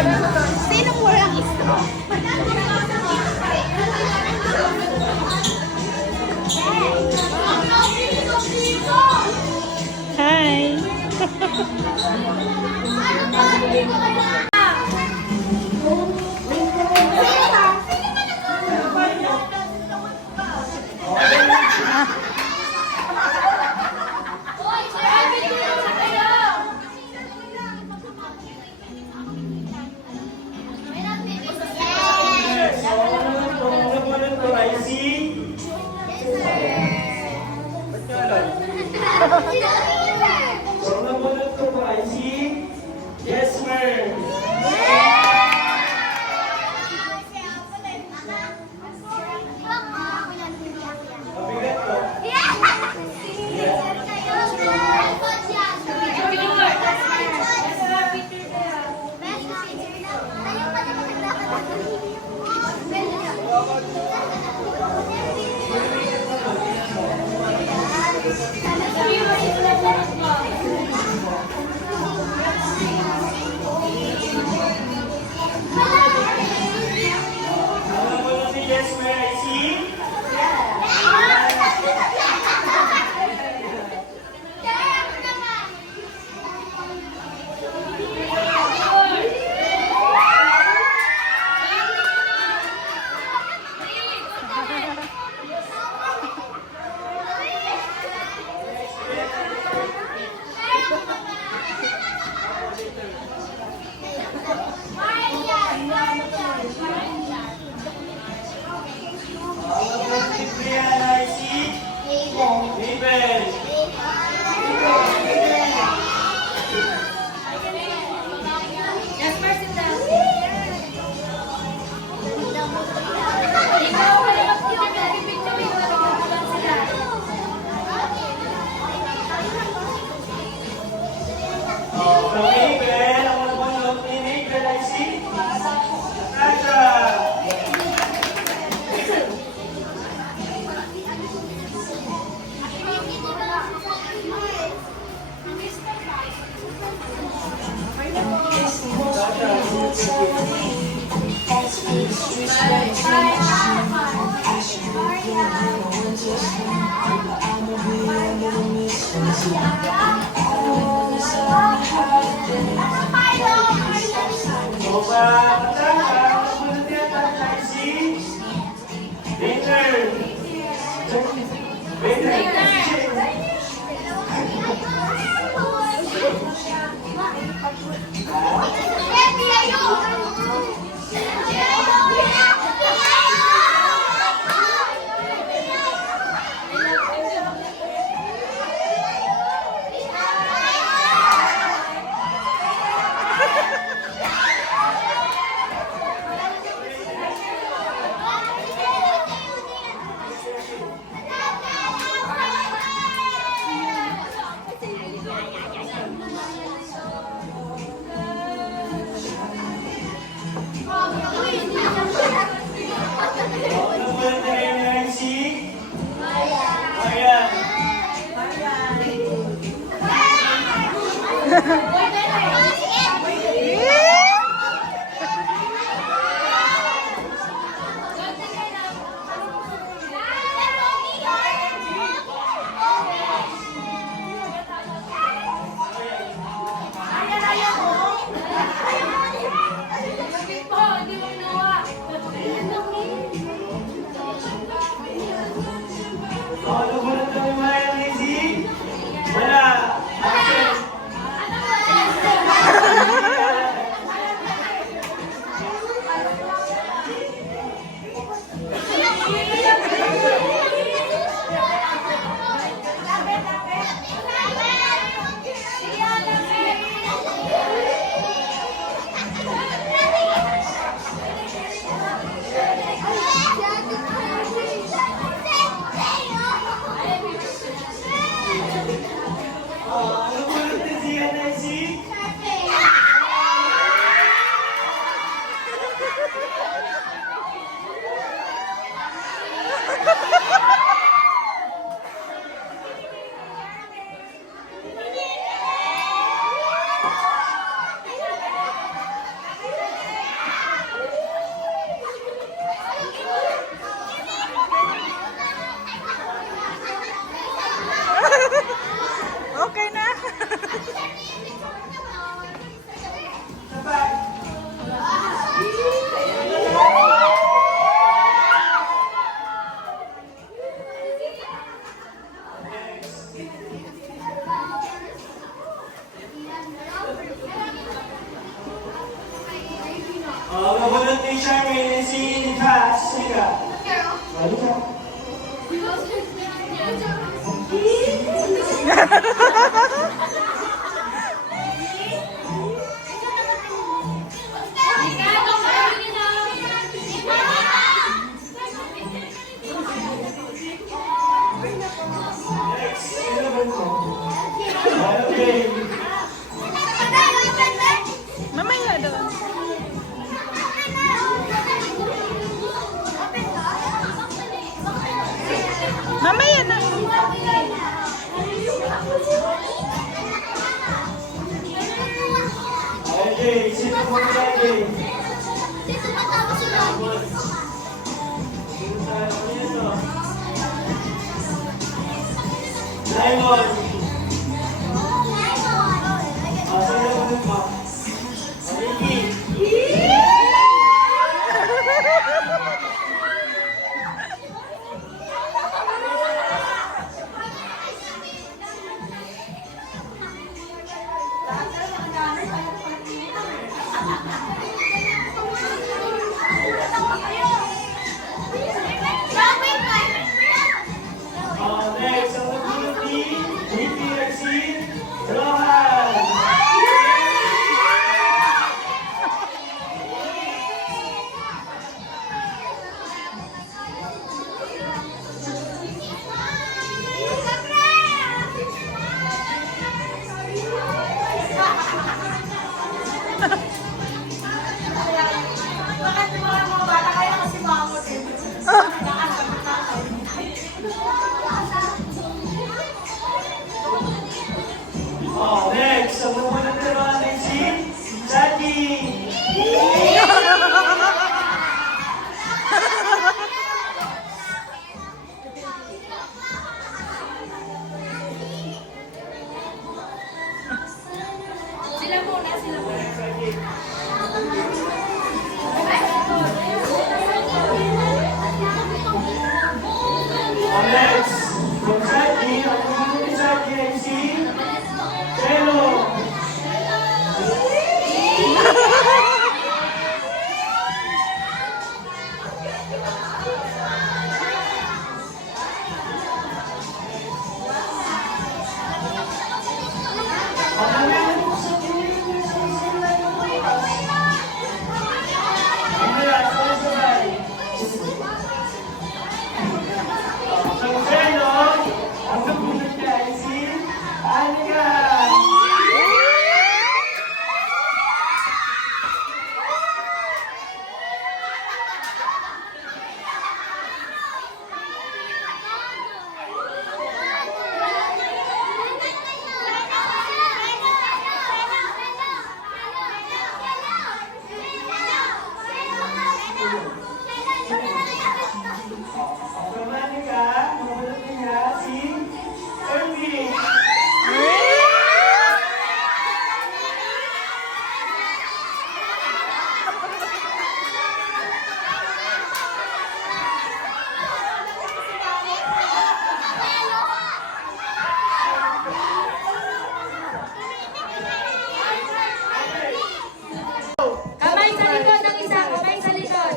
Sinong walang straw? Hi! Yes, ma'am. Mabigat to. Yes, ma'am. I see. Mabunot ni Charmaine si Cass. Sika. Balik ka. Next, sino ba ito? Okay. Mamaya doon. Mamaya na. Okay, sino po lagi? Lemon. Sino po ulit mo? Ricky. Next, ang nagulot ni Ricky at si Rohan. Bakit mga bata kaya kasi mamot eh. Next, ang nagulot ni Rohan ay si Jackie. Sila muna, sila muna. Next, from Jackie, ang nagulot ni Jackie ay si Chelo. Kamay sa likod ng isa, kamay sa likod.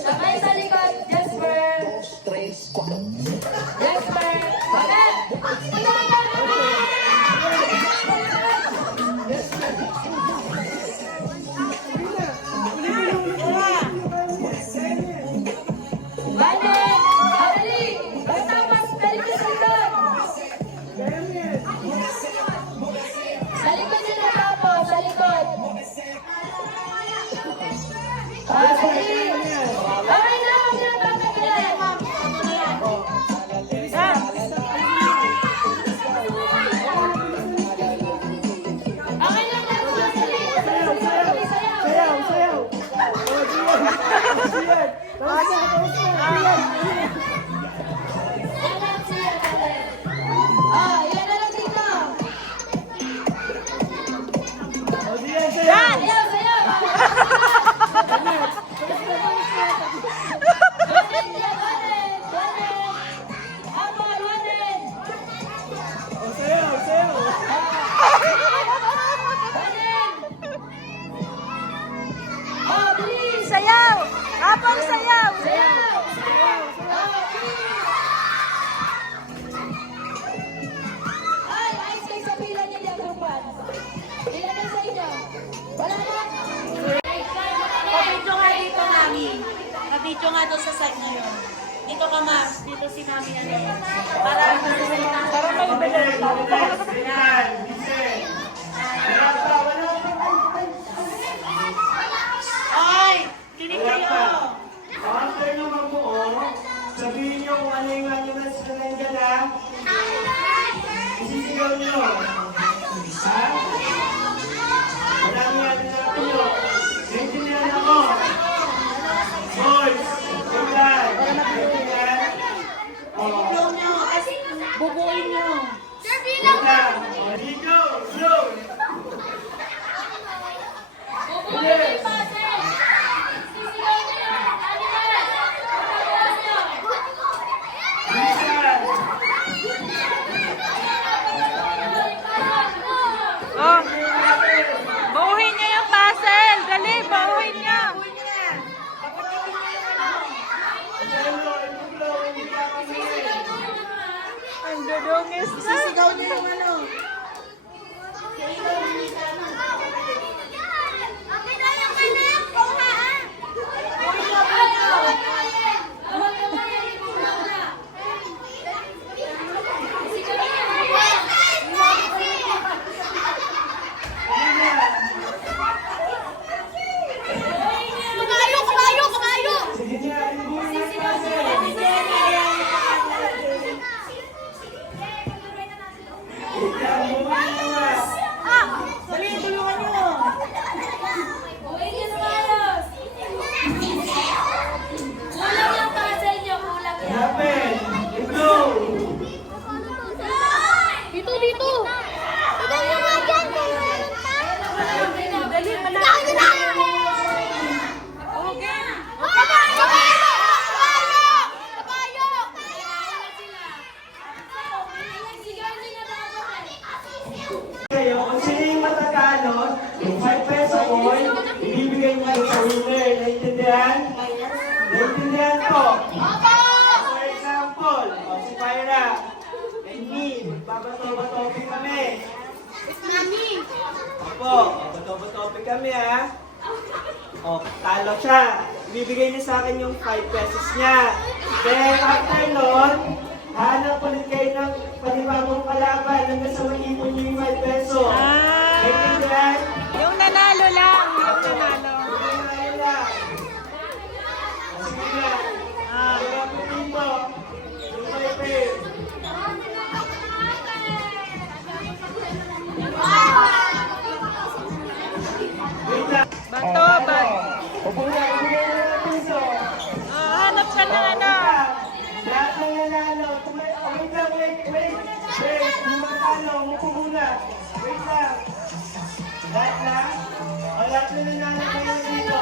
Kamay sa likod, Jasper. Jasper. Wala. Balik. Balik. Basta mas balik sa likod. Sa likod nila tapos, sa likod. Balik. Okay na, huwag na papagyan. Okay lang na, sayaw. Yan na lang dito. Sayaw, sayaw. sayaw! Kapong sayaw! Ay, ayos kayo sa pila niya dyan, grupan. Ilan na sa inyo? Wala na? Kapityo nga dito, Mami. Kapityo nga doon sa side na yun. Dito ka, Mas. Dito si Mami na yun. Para may Bilis, tingnan, bilis. Wala pa, wala pa. Ay! Kinig Wala pa. kayo! After nyo mabuo, sabihin nyo kung ano yung animals na nandiyan ha. Isisigaw nyo. Ha? Wala nyo yan na nyo. Naintindihan ako. Boys, tingnan. Naintindihan? Blow nyo. Bubuin nyo. Tingnan. O, dito. Slow. Bilis. Bilisan. Oh, buuhin nyo yung puzzle. Dali, buuhin nyo. Ang dudungis na. Sisigaw niya yung ano. Sige niya, ibuhin yung puzzle. Ibuhin nyo nga. Dali, tulungan nyo. Hanapin. Ito. Dito, dito. Dali, malaki. Kayo, kung sino yung matatalo, yung 5 peso coin, ibibigay niyo sa winner. Naintindihan? Naintindihan po. For example, si Pyra, and me, babato-batopi kami. Opo, bato-batopi kami ha. O, talo siya. Ibibigay niya sa akin yung 5 pesos niya. Then, after nun, hanap ulit kayo ng panibagong kalaban hanggang sa mag-ipon niyo yung 5 peso. Ah. Naintindihan? Yung nanalo lang. Yung nanalo. Ayun lang. Sige na. Ah. Wala po dito. Yung 5 pesos. Wait lang. Bato, bato. Upo na, ibigay na ng piso. Hanap ka ng ano. Lahat ng nanalo. Wait lang, wait. Yung matalo, umupo muna. Wait lang. Lahat na? O, lahat na nanalo kayo dito.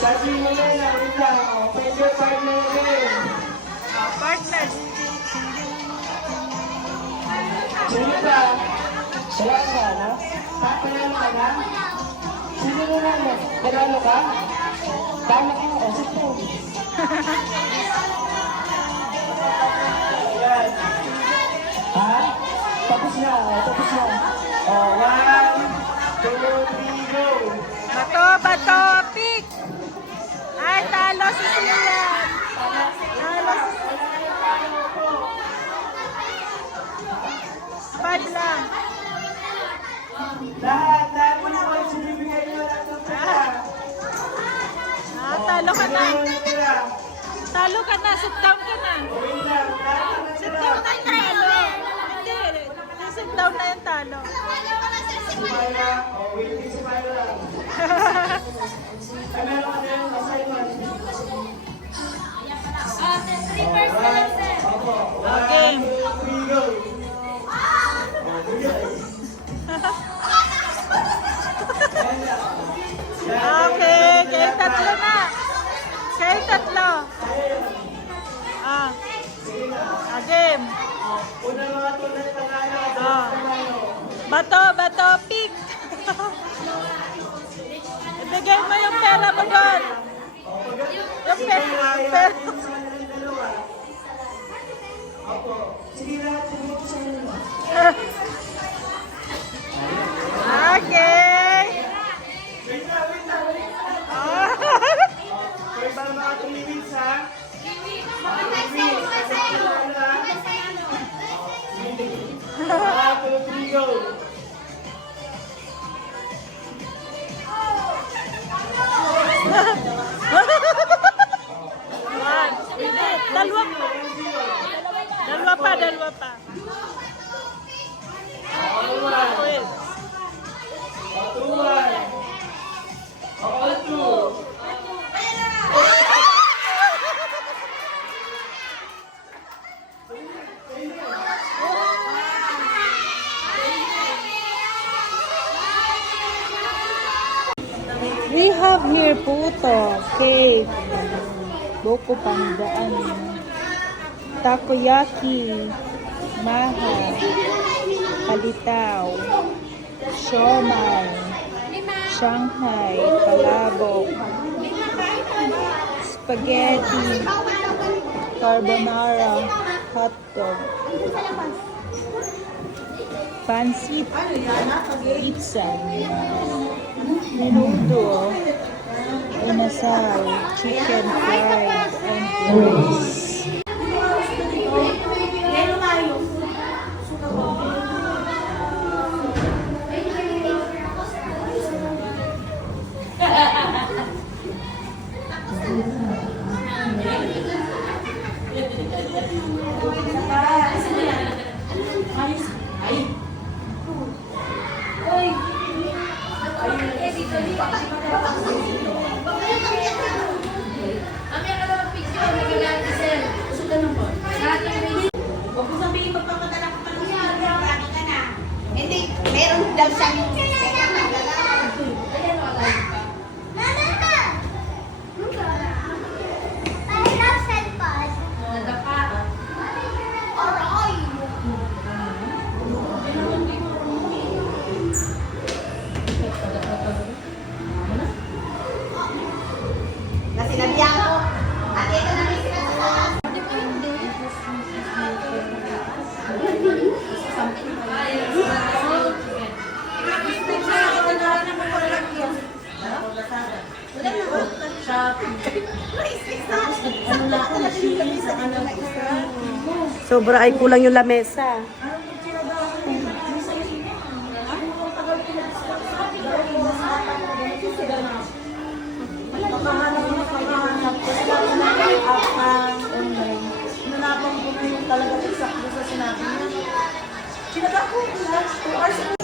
Sabi mo na lang, wait lang. O, favorite partner rin. Partners. Sino ba? Wala ka na? Panalo ka na? Sino nanalo? Panalo ka? Tama ka. O, sige. Ayan. Ha? Tapos na. O, 1, 2, 3, go. Bato, pick. Ay, talo si Silan. Talo si Bad lang. Lahat mo na kayo sinibigay nyo lahat ng pera. Talo ka na. Sino yung pera? Talo ka na. Sit down ka na. Wait lang, lahat ng Sit pera. down na yung talo. Hindi. Sit down na yung talo. Si Myra, wait, si Myra. Ay, meron ka na yung assignment. Opo. Okay. 1, 2, 3, go. Okay. Kayo tatlo na. Kayo tatlo. Game. Una mga tunay panalo. Bato, pick. Ibigay mo yung pera pera mo doon. Yung pera. Sa kanilang dalawa. Opo. Sige lahat, sige ko sa kanila. Okay. Wait na, wait na, wait na. Ah. So, ibang mga 3 minutes, ha? Mga 3 minutes. Kasi sila na. 1, 2, 3, go. One. Hindi, dalawa pa. Dalawa pa, dalawa pa. All 1. Wait. All 1. All 2. We have here puto, cake, buko pandaan, takoyaki, maha, palitaw, siomai, Shanghai, palabok, spaghetti, carbonara, hotdog, pancit, pizza, menudo, inasal, chicken fried, and rice. Hindi, meron daw siyang sinabihan ko. Ate, ito na rin sinasabi. Sobra ay kulang yung lamesa. Hinapang ko na yung talaga exact sa sinabi niya. Sinabi ko, 2 hours